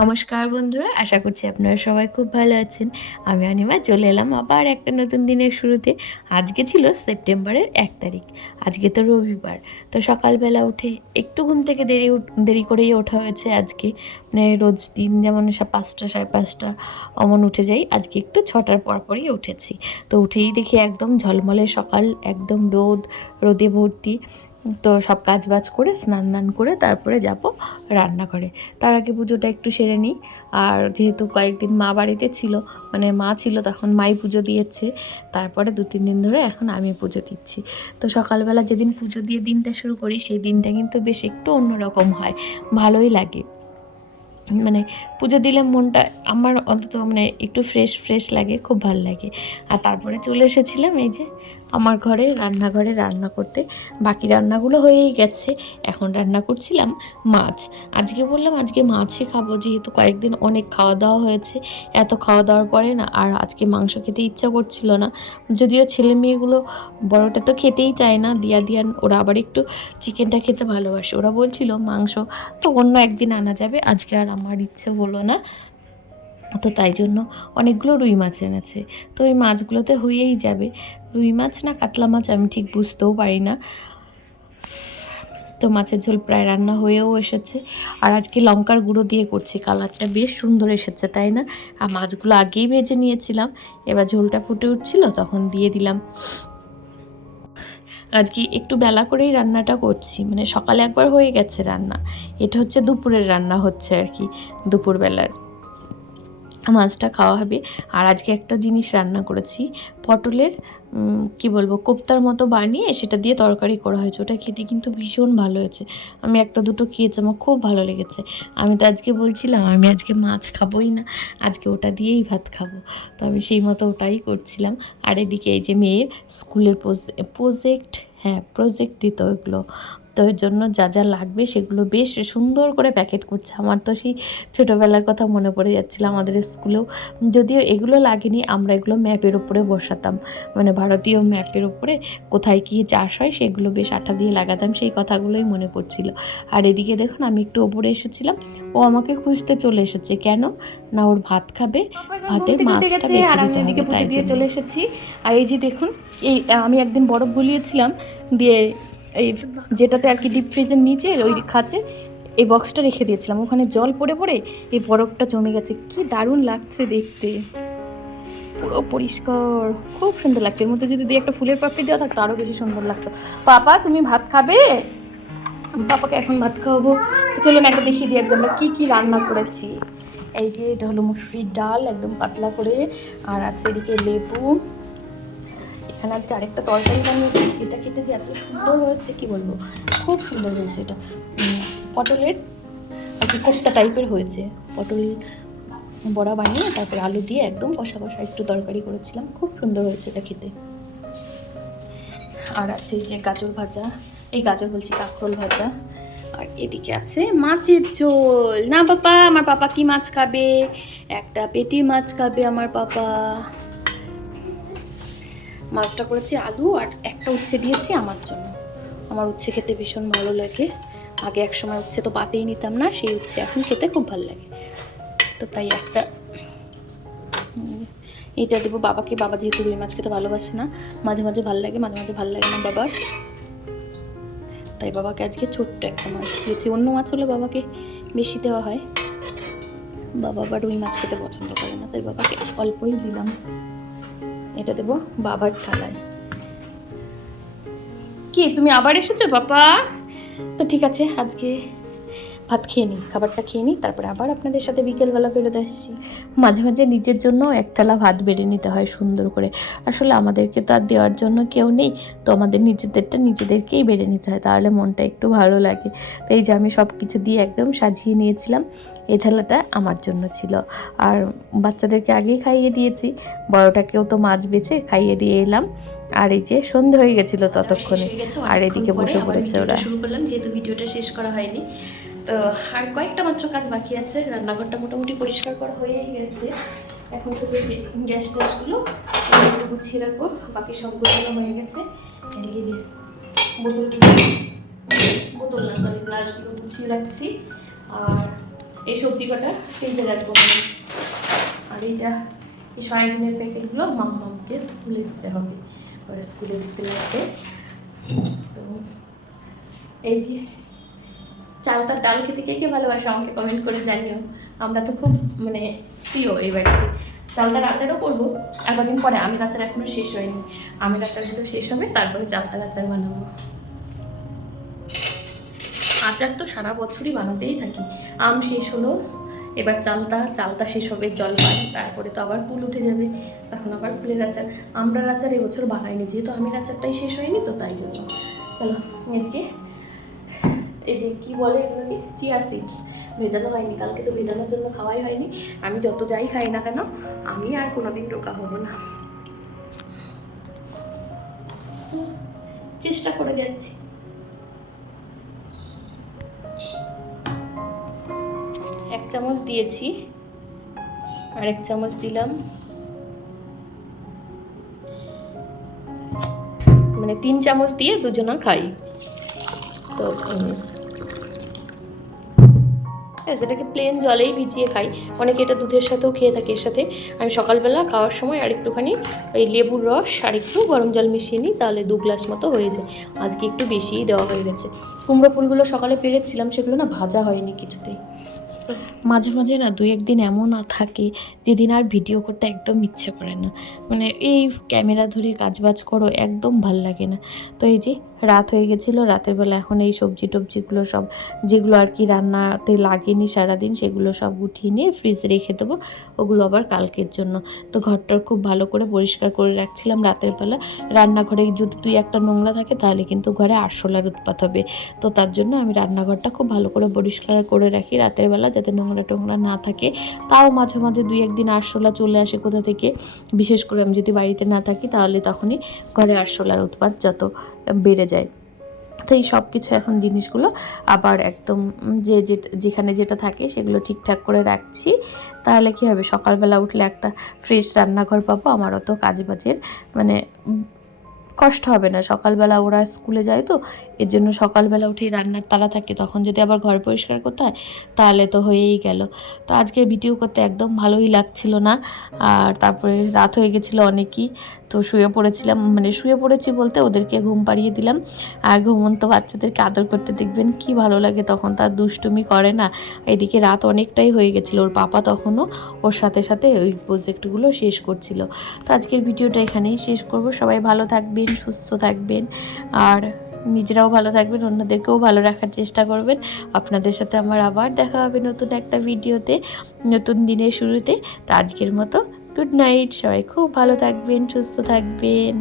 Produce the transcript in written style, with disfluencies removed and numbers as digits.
নমস্কার বন্ধুরা, আশা করছি আপনারা সবাই খুব ভালো আছেন। আমি অনিমা চলে এলাম আবার একটা নতুন দিনের শুরুতে। আজকে ছিল সেপ্টেম্বরের 1 তারিখ। আজকে তো রবিবার। তো সকালবেলা উঠে একটু ঘুম থেকে দেরি করেই ওঠা হয়েছে আজকে। মানে রোজ দিন যেমন 5টা 5:30 অমন উঠে যাই, আজকে একটু 6টার পরপরই উঠেছি। তো উঠেই দেখি একদম ঝলমলে সকাল, একদম রোদে ভর্তি। তো সব কাজ বাজ করে স্নান দান করে তারপরে যাব রান্নাঘরে। তার আগে পুজোটা একটু সেরে নিই। আর যেহেতু কয়েকদিন মা বাড়িতে ছিল, মানে মা ছিল তখন মাই পুজো দিয়েছে, তারপরে 2-3 দিন ধরে এখন আমি পুজো দিচ্ছি। তো সকালবেলা যেদিন পুজো দিয়ে দিনটা শুরু করি সেই দিনটা কিন্তু বেশ একটু অন্যরকম হয়, ভালোই লাগে। মানে পুজো দিলে মনটা আমার অন্তত মানে একটু ফ্রেশ ফ্রেশ লাগে, খুব ভালো লাগে। আর তারপরে চলে এসেছিলাম এই যে আমার রান্নাঘরে রান্না করতে। বাকি রান্নাগুলো হয়েই গেছে, এখন রান্না করছিলাম মাছ। আজকে বললাম আজকে মাছই খাবো, যেহেতু কয়েকদিন অনেক খাওয়া দাওয়া হয়েছে। এত খাওয়া দাওয়ার পরে না আর আজকে মাংস খেতে ইচ্ছা করছিল না। যদিও ছেলে মেয়েগুলো, বড়টা তো খেতেই চায় না, দিয়ান ওরা আবার একটু চিকেনটা খেতে ভালোবাসে। ওরা বলছিল মাংস তো অন্য একদিন আনা যাবে, আজকে আর আমার ইচ্ছে হলো না। তো তাই জন্য অনেকগুলো রুই মাছ এনেছে। তো ওই মাছগুলোতে হয়েই যাবে। রুই মাছ না কাতলা মাছ আমি ঠিক বুঝতেও পারি না। তো মাছের ঝোল প্রায় রান্না হয়েও এসেছে। আর আজকে লঙ্কার গুঁড়ো দিয়ে করছি, কালারটা বেশ সুন্দর এসেছে, তাই না? আর মাছগুলো আগেই ভেজে নিয়েছিলাম, এবার ঝোলটা ফুটে উঠছিল তখন দিয়ে দিলাম। আজকে একটু বেলা করেই রান্নাটা করছি, মানে সকালে একবার হয়ে গেছে রান্না, এটা হচ্ছে দুপুরের রান্না হচ্ছে আর কি, দুপুরবেলার মাছটা খাওয়া হবে। আর আজকে একটা জিনিস রান্না করেছি, পটলের কি বলবো, কোপ্তার মতো বানিয়ে সেটা দিয়ে তরকারি করা হয়েছে। ওটা খেতে কিন্তু ভীষণ ভালো হয়েছে। আমি একটা দুটো খেয়েছি, আমার খুব ভালো লেগেছে। আমি তো আজকে বলছিলাম আমি আজকে মাছ খাবোই না, আজকে ওটা দিয়েই ভাত খাবো। তো আমি সেই মতো ওটাই করছিলাম। আর এদিকে এই যে মেয়ের স্কুলের প্রজেক্ট, হ্যাঁ প্রজেক্ট দিত ওইগুলো, তো ওই জন্য যা যা লাগবে সেগুলো বেশ সুন্দর করে প্যাকেট করছে। আমার তো সেই ছোটোবেলার কথা মনে পড়ে যাচ্ছিলো। আমাদের স্কুলেও যদিও এগুলো লাগেনি, আমরা এগুলো ম্যাপের ওপরে বসাতাম, মানে ভারতীয় ম্যাপের ওপরে কোথায় কী চাষ হয় সেগুলো বেশ আঠা দিয়ে লাগাতাম, সেই কথাগুলোই মনে পড়ছিল। আর এদিকে দেখুন আমি একটু ওপরে এসেছিলাম, ও আমাকে খুঁজতে চলে এসেছে। কেন না, ওর ভাত খাবে, ভাতের মাছটা বেছে দিতে হবে, তাই জন্য চলে এসেছি। আর এই যে দেখুন, এই আমি একদিন বরফ গলিয়েছিলাম দিয়ে, এই যেটাতে আর কি ডিপ ফ্রিজের নিচে ওই খাঁচে এই বক্সটা রেখে দিয়েছিলাম, ওখানে জল পড়ে পড়ে এই বরফটা জমে গেছে। কি দারুণ লাগছে দেখতে, পুরো পরিষ্কার, খুব সুন্দর লাগছে। এর মধ্যে যদি একটা ফুলের পাপড়ি দেওয়া থাকতো আরও বেশি সুন্দর লাগতো। পাপা তুমি ভাত খাবে? পাপাকে এখন ভাত খাওয়াবো। তো চলুন একটা দেখিয়ে দিই আজকে আমরা কী কী রান্না করেছি। এই যে এটা হলো মুসুরির ডাল, একদম পাতলা করে, আর আছে এদিকে লেবু। এখানে আজকে আরেকটা তরকারি বানিয়েছি, এটা খেতে যে এত সুন্দর হয়েছে কি বলবো, খুব সুন্দর হয়েছে। এটা পটলের আর কি কোফতা টাইপের হয়েছে, পটল বড়া বানিয়ে তারপরে আলু দিয়ে একদম কষা কষা একটু তরকারি করেছিলাম, খুব সুন্দর হয়েছে এটা খেতে। আর আছে এই যে গাজর ভাজা, এই গাজর বলছি কাঁকরোল ভাজা। আর এদিকে আছে মাছের ঝোল। না পাপা, আমার পাপা কি মাছ খাবে? একটা পেটি মাছ খাবে আমার পাপা। মাছটা করেছি আলু, আর একটা উচ্ছে দিয়েছি আমার জন্য। আমার উচ্ছে খেতে ভীষণ ভালো লাগে। আগে এক সময় উচ্ছে তো পাতেই নিতাম না, সেই উচ্ছে এখন খেতে খুব ভালো লাগে। তো তাই একটা এটা দেবো বাবাকে। বাবা যেহেতু রুই মাছ খেতে ভালোবাসে না, মাঝে মাঝে ভালো লাগে, মাঝে মাঝে ভালো লাগে না বাবার, তাই বাবাকে আজকে ছোট্ট একটা মাছ দিয়েছি। অন্য মাছ হলে বাবাকে বেশি দেওয়া হয়, বাবা আবার রুই মাছ খেতে পছন্দ করে না, তাই বাবাকে অল্পই দিলাম। এটা দেবো বাবার থালায়। কি তুমি আবার এসেছো বাবা? তো ঠিক আছে, আজকে ভাত খেয়ে নিই, খাবারটা খেয়ে নিই, তারপরে আবার আপনাদের সাথে বিকেলবেলা ফেরত আসছি। মাঝে মাঝে নিজের জন্য একতলা ভাত বেড়ে নিতে হয় সুন্দর করে। আসলে আমাদেরকে তো আর দেওয়ার জন্য কেউ নেই, তো আমাদের নিজেদেরটা নিজেদেরকেই বেড়ে নিতে হয়, তাহলে মনটা একটু ভালো লাগে। তো এই যে আমি সব কিছু দিয়ে একদম সাজিয়ে নিয়েছিলাম। এই থালাটা আমার জন্য ছিল, আর বাচ্চাদেরকে আগেই খাইয়ে দিয়েছি, বড়টাকেও তো মাছ বেছে খাইয়ে দিয়ে এলাম। আর এই যে সন্ধে হয়ে গেছিলো ততক্ষণে, আর এদিকে বসে পড়েছে ওরা। শুরু করলাম, যেহেতু ভিডিওটা শেষ করা হয়নি। তো আর কয়েকটা মাত্র কাজ বাকি আছে, রান্নাঘরটা মোটামুটি পরিষ্কার করা হয়েই গেছে। এখন শুধু গ্যাস ট্যাসগুলো একটু গুছিয়ে রাখবো, বাকি সব গোছানো হয়ে গেছে। এদিকে বোতল না সরি গ্লাসগুলো গুছিয়ে রাখছি। আর এই সবজি কটা কিনতে রাখবো। আর এইটা এই সয়াবিনের প্যাকেটগুলো মামকে স্কুলে দিতে হবে, ওরা স্কুলে দিতে লাগবে। তো এই যে চালটার ডাল খেতে কে কে ভালোবাসে আমাকে কমেন্ট করে জানিও। আমরা তো খুব মানে প্রিয় এই বাড়িতে। চালটার আচারও করবো আর কদিন পরে। আমের আচার এখনো শেষ হয়নি, আমের আচারগুলো শেষ হবে তারপরে চালটার আচার বানাবো। আচার তো সারা বছরই বানাতেই থাকি। আম শেষ হলো, এবার চালটা শেষ হবে, জল পাই, তারপরে তো আবার ফুল উঠে যাবে, তখন আবার ফুলের আচার। আমরার আচার এবছর বানাইনি, যেহেতু আমের আচারটাই শেষ হয়নি তো তাই জন্য। চলো এদিকে এই যে কি বলে এগুলোকে, চিয়া সিডস ভেজানো হয়নি, কালকে তো ভেজানোর জন্য খাওয়াই হয়নি। আমি যত যাই খাই না কেন, আমি আর কোনোদিন রোগা হব না, চেষ্টা করে যাচ্ছি। এক চামচ দিয়েছি, আর এক চামচ দিলাম, মানে 3 চামচ দিয়ে দুজনা খাই। তো সেটাকে প্লেন জলেই ভিজিয়ে খাই, অনেকে এটা দুধের সাথেও খেয়ে থাকে। এর সাথে আমি সকালবেলা খাওয়ার সময় আর একটুখানি ওই লেবুর রস আর একটু গরম জল মিশিয়ে নিই, তাহলে 2 গ্লাস মতো হয়ে যায়। আজকে একটু বেশিই দেওয়া হয়ে গেছে। কুমড়ো ফুলগুলো সকালে পেরেছিলাম, সেগুলো না ভাজা হয়নি কিছুতেই। মাঝে মাঝে না 2-1 দিন এমন থাকে যেদিন আর ভিডিও করতে একদম ইচ্ছে করে না, মানে এই ক্যামেরা ধরে কাজবাজ করো একদম ভাল লাগে না। তো এই যে রাত হয়ে গেছিলো, রাতের বেলা এখন এই সবজি টবজিগুলো সব যেগুলো আর কি রান্নাতে লাগেনি সারাদিন সেগুলো সব উঠিয়ে নিয়ে ফ্রিজে রেখে দেবো, ওগুলো আবার কালকের জন্য। তো ঘরটার খুব ভালো করে পরিষ্কার করে রাখছিলাম রাতের বেলা। রান্নাঘরে যদি 2-1টা নোংরা থাকে তাহলে কিন্তু ঘরে আরশোলার উৎপাত হবে। তো তার জন্য আমি রান্নাঘরটা খুব ভালো করে পরিষ্কার করে রাখি রাতের বেলা, যাতে নোংরা টোংরা না থাকে। তাও মাঝে মাঝে 2-1 দিন আরশোলা চলে আসে কোথা থেকে, বিশেষ করে আমি যদি বাড়িতে না থাকি তাহলে তখনই ঘরে আরশোলার উৎপাত যত বেড়ে যায়। তো এই সব কিছু এখন জিনিসগুলো আবার একদম যেখানে যেটা থাকে সেগুলো ঠিকঠাক করে রাখছি। তাহলে কী হবে, সকালবেলা উঠলে একটা ফ্রেশ রান্নাঘর পাবো, আমার অত কাজবাজের মানে কষ্ট হবে না। সকালবেলা ওরা স্কুলে যায় তো এর জন্য সকালবেলা উঠেই রান্নার তাড়া থাকে, তখন যদি আবার ঘর পরিষ্কার করতে হয় তাহলে তো হয়েই গেল। তো আজকে ভিডিও করতে একদম ভালোই লাগছিল না, আর তারপরে রাত হয়ে গেছিলো অনেকই। তো শুয়ে পড়েছিলাম, মানে শুয়ে পড়েছি বলতে ওদেরকে ঘুম পাড়িয়ে দিলাম। আর ঘুমন্ত বাচ্চাদেরকে আদর করতে দেখবেন কি ভালো লাগে, তখন তার দুষ্টুমি করে না। এদিকে রাত অনেকটাই হয়ে গেছিলো, ওর পাপা তখনও ওর সাথে সাথে ওই প্রজেক্টগুলো শেষ করছিল। তো আজকের ভিডিওটা এখানেই শেষ করব। সবাই ভালো থাকবেন, সুস্থ থাকবেন, আর নিজেরাও ভালো থাকবেন, অন্যদেরকেও ভালো রাখার চেষ্টা করবেন। আপনাদের সাথে আমার আবার দেখা হবে নতুন একটা ভিডিওতে, নতুন দিনের শুরুতে। তো আজকের মতো গুড নাইট, সবাই খুব ভালো থাকবেন, সুস্থ থাকবেন।